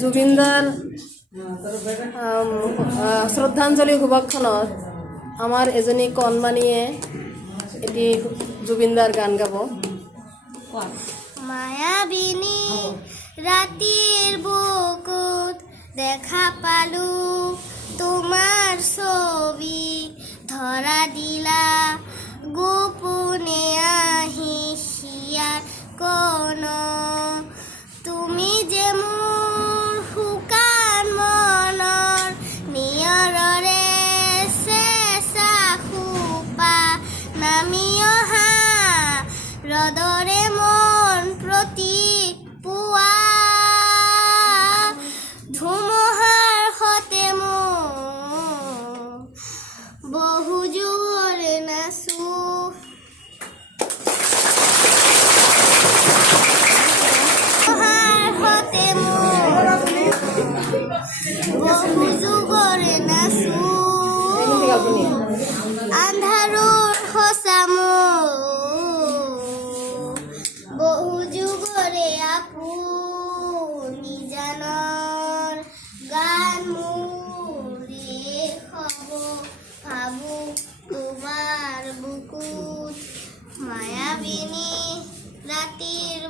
জুবিনদাৰ শ্ৰদ্ধাঞ্জলি সভাখনত আমাৰ এজনী কণমানিয়ে এটি জুবিনদাৰ গান গাব। মায়াবিনী ৰাতিৰ বুকুত দেখা পালো তোমাৰ ছবি, ধৰা দিলা গোপনে আহি হিয়াৰ কোন, তুমি যে মোৰ শুকান মনৰ নিয়ৰৰে চেঁচা খোপা, নামি অহা ৰদৰে মন প্ৰতি পুৱা, ধুমুহাৰ সতে মোৰ বহু যুগৰে নাচো, সতে মোৰ বহু যুগৰে নাচো, আন্ধাৰৰ সঁচা মোৰ বহু যুগৰে আপুনি জানৰ গান মোৰে হব, ভাবো তোমাৰ বুকুত মায়াবিনী ৰাতিৰ